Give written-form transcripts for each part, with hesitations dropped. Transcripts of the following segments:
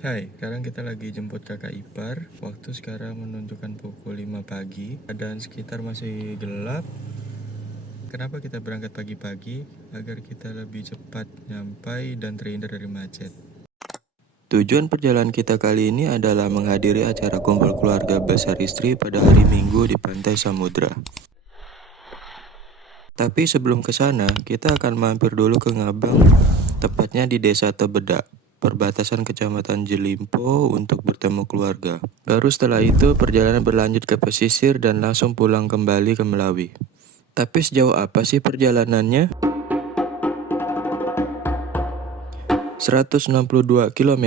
Hai, sekarang kita lagi jemput kakak ipar. Waktu sekarang menunjukkan pukul 5 pagi. Keadaan sekitar masih gelap. Kenapa kita berangkat pagi-pagi? Agar kita lebih cepat nyampai dan terhindar dari macet. Tujuan perjalanan kita kali ini adalah menghadiri acara kumpul keluarga besar istri pada hari Minggu di Pantai Samudra. Tapi sebelum ke sana, kita akan mampir dulu ke Ngabang, tepatnya di Desa Tebedak, perbatasan Kecamatan Jelimpo untuk bertemu keluarga. Baru setelah itu perjalanan berlanjut ke pesisir dan langsung pulang kembali ke Melawi. Tapi sejauh apa sih perjalanannya? 162 km,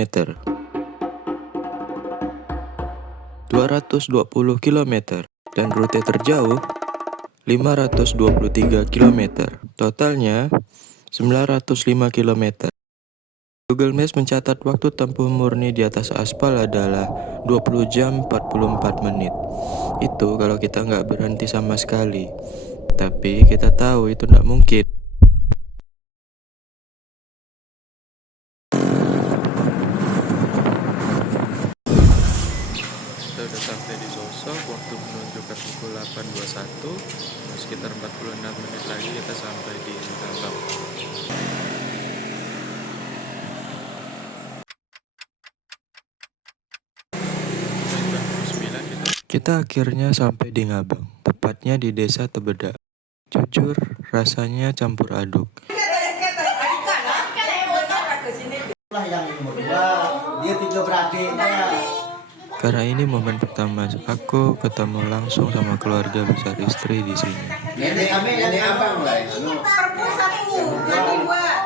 220 km, dan rute terjauh 523 km. Totalnya 905 km. Google Maps mencatat waktu tempuh murni di atas aspal adalah 20 jam 44 menit. Itu kalau kita nggak berhenti sama sekali. Tapi kita tahu itu nggak mungkin. Kita udah sampai di Sosok, waktu menunjukkan pukul 8.21. Sekitar 46 menit lagi kita sampai di Ngabang. Kita akhirnya sampai di Ngabang, tepatnya di Desa Tebedak. Jujur, rasanya campur aduk. Dia 3 beradik. Karena ini momen pertama aku ketemu langsung sama keluarga besar istri di sini. Nenek abang lah.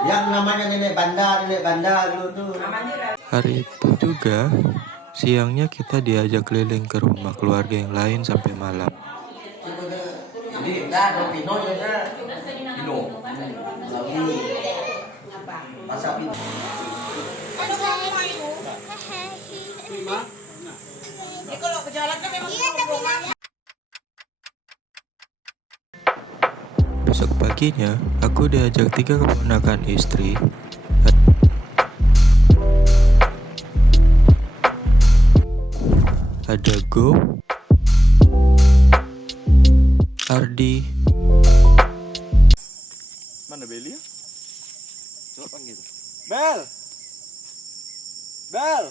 Yang namanya nenek banda dulu tuh. Hari itu juga, siangnya kita diajak keliling ke rumah keluarga yang lain sampai malam. Jadi ada Pino ya. Pino. Masa Pino. Kalau ke jalan kan memang Besok paginya, aku diajak 3 keponakan istri. Ada Go, Ardi, mana Beli ya? Coba panggil. Bel. Bel.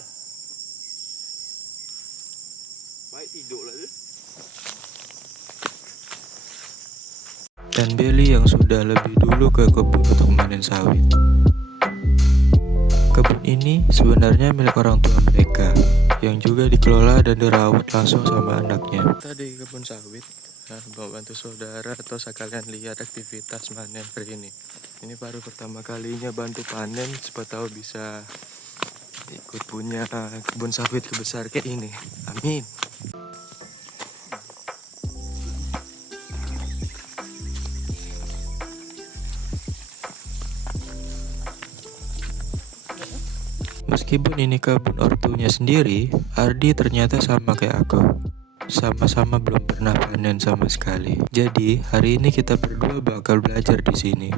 Baik tidur lah dia. dan Belly yang sudah lebih dulu ke kebun untuk memanen sawit. Kebun ini sebenarnya milik orang tua mereka, yang juga dikelola dan dirawat langsung sama anaknya. Tadi kebun sawit, bawa bantu saudara atau sekalian lihat aktivitas panen hari ini. Ini baru pertama kalinya bantu panen, siapa tahu bisa ikut punya kebun sawit besar kayak ini. Amin. Meskipun ini kebun ortunya sendiri, Ardi ternyata sama kayak aku. Sama-sama belum pernah panen sama sekali. Jadi, hari ini kita berdua bakal belajar di sini.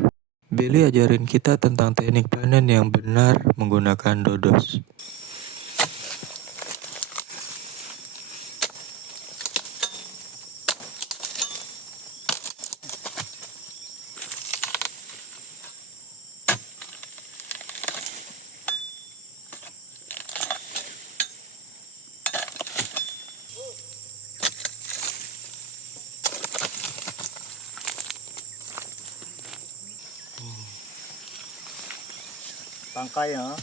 Billy ajarin kita tentang teknik panen yang benar menggunakan dodos. Tangkai ya.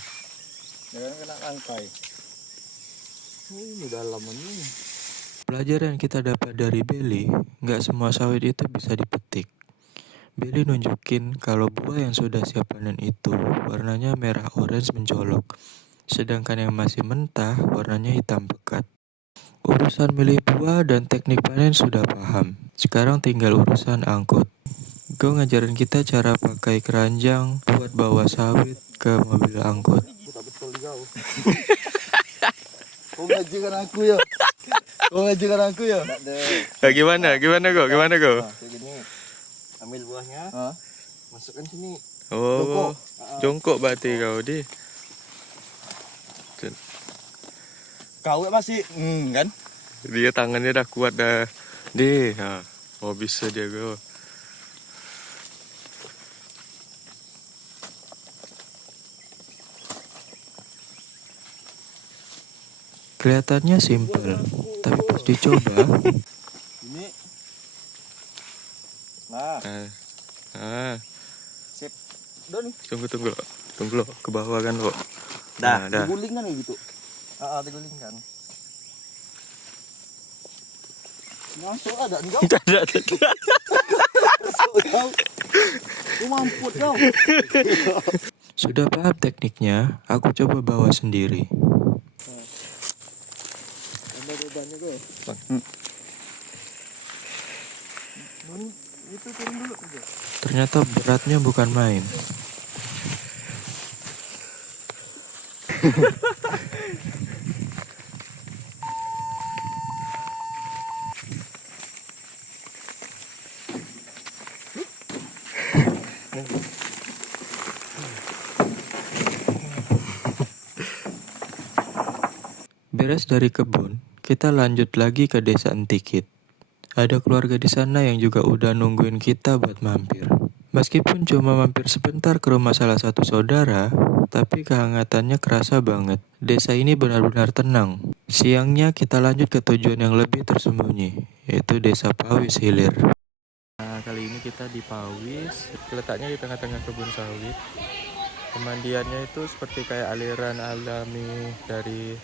Jangan kena tangkai. Oh, ini dalam ini. Pelajaran yang kita dapat dari Billy, nggak semua sawit itu bisa dipetik. Billy nunjukin kalau buah yang sudah siap panen itu warnanya merah orange mencolok, sedangkan yang masih mentah warnanya hitam pekat. Urusan milih buah dan teknik panen sudah paham. Sekarang tinggal urusan angkut. Gue ngajarin kita cara pakai keranjang buat bawa sawit ke mobil angkut. Betul kau. Kau ngajarkan aku ya. Kau ngajarkan aku ya. Gimana go? Nah, kayak gini. Ambil buahnya. Masukkan sini. Oh, jongkok berarti kau di. kau masih kan? Dia tangannya udah kuat dah. Deh, nah. Oh bisa dia go. Kelihatannya simpel, tapi pas dicoba, Ini. Nah, sip. Don. tunggu lo, ke bawah kan lo. Dah, Nah, dah. diguling kan gitu. Diguling kan. Masuk ada enggak? Ada. Masuk kau. Lu mampus kau. Sudah paham tekniknya, aku coba bawa sendiri. Ada bebannya kau. Itu turun dulu aja. Ternyata beratnya bukan main. Beres dari kebun, kita lanjut lagi ke desa Entikit. Ada keluarga di sana yang juga udah nungguin kita buat mampir. Meskipun cuma mampir sebentar ke rumah salah satu saudara, tapi kehangatannya kerasa banget. Desa ini benar-benar tenang. Siangnya kita lanjut ke tujuan yang lebih tersembunyi, yaitu Desa Pawis Hilir. Nah, kali ini kita di Pawis, letaknya di tengah-tengah kebun sawit. Pemandiannya itu seperti kayak aliran alami dari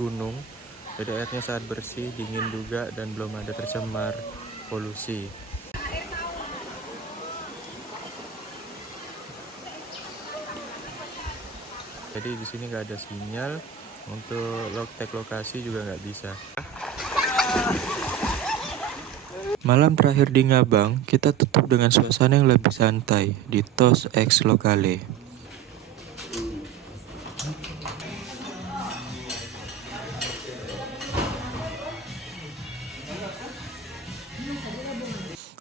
gunung. Jadi airnya sangat bersih, dingin juga, dan belum ada tercemar polusi. Jadi di sini nggak ada sinyal, untuk tag lokasi juga nggak bisa. Malam terakhir di Ngabang, kita tutup dengan suasana yang lebih santai di Tos X Lokale.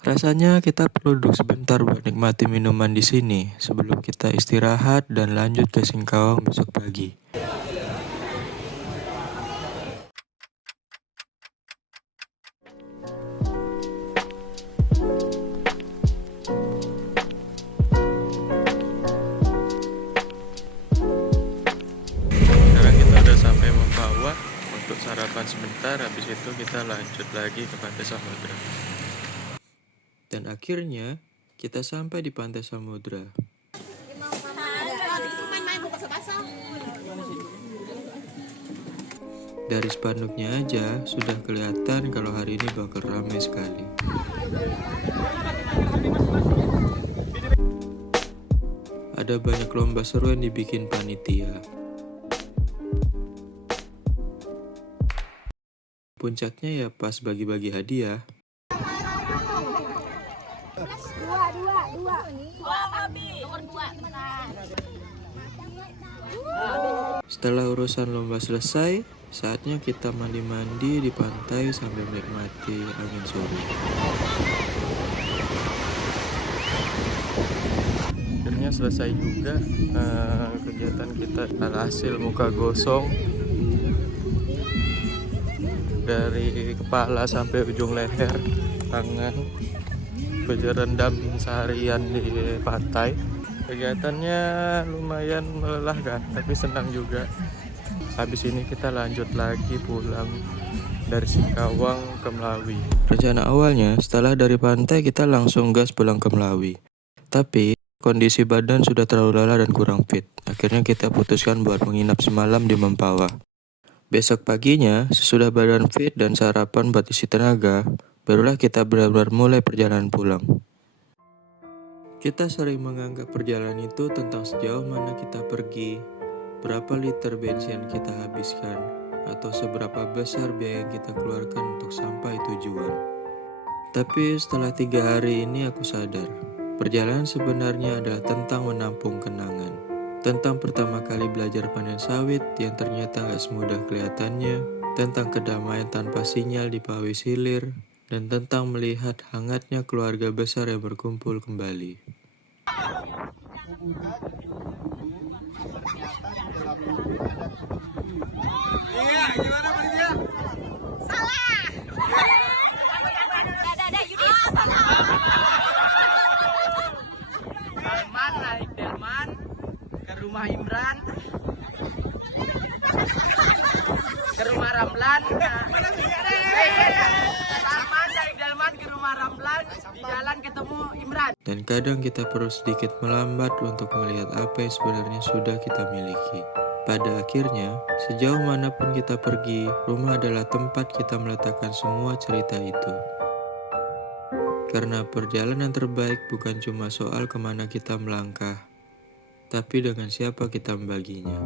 Rasanya kita perlu duduk sebentar buat nikmati minuman di sini sebelum kita istirahat dan lanjut ke Singkawang besok pagi. Sekarang kita udah sampai Mempawah untuk sarapan sebentar, habis itu kita lanjut lagi ke Pantai Samudra. Dan akhirnya kita sampai di Pantai Samudra. Dari spanduknya aja sudah kelihatan kalau hari ini bakal ramai sekali. Ada banyak lomba seru yang dibikin panitia. Puncaknya ya pas bagi-bagi hadiah. Setelah urusan lomba selesai, saatnya kita mandi-mandi di pantai sambil menikmati angin sore. Akhirnya selesai juga kegiatan kita. Alhasil muka gosong dari kepala sampai ujung leher, tangan berendam seharian di pantai. Kegiatannya lumayan melelahkan, tapi senang juga. Habis ini kita lanjut lagi pulang dari Singkawang ke Melawi. Rencana awalnya setelah dari pantai kita langsung gas pulang ke Melawi. Tapi kondisi badan sudah terlalu lelah dan kurang fit. Akhirnya kita putuskan buat menginap semalam di Mempawah. Besok paginya, sesudah badan fit dan sarapan buat isi tenaga, barulah kita benar-benar mulai perjalanan pulang. Kita sering menganggap perjalanan itu tentang sejauh mana kita pergi, berapa liter bensin kita habiskan, atau seberapa besar biaya yang kita keluarkan untuk sampai tujuan. Tapi setelah 3 hari ini aku sadar, perjalanan sebenarnya adalah tentang menampung kenangan. Tentang pertama kali belajar panen sawit yang ternyata gak semudah kelihatannya, tentang kedamaian tanpa sinyal di Pawis Hilir, dan tentang melihat hangatnya keluarga besar yang berkumpul kembali. Iya, gimana rumah Imran, ke rumah Ramlan. Salman dari Delman ke rumah Ramlan, di jalan ketemu Imran. Dan kadang kita perlu sedikit melambat untuk melihat apa yang sebenarnya sudah kita miliki. Pada akhirnya, sejauh manapun kita pergi, rumah adalah tempat kita meletakkan semua cerita itu. Karena perjalanan terbaik bukan cuma soal kemana kita melangkah, tapi dengan siapa kita membaginya.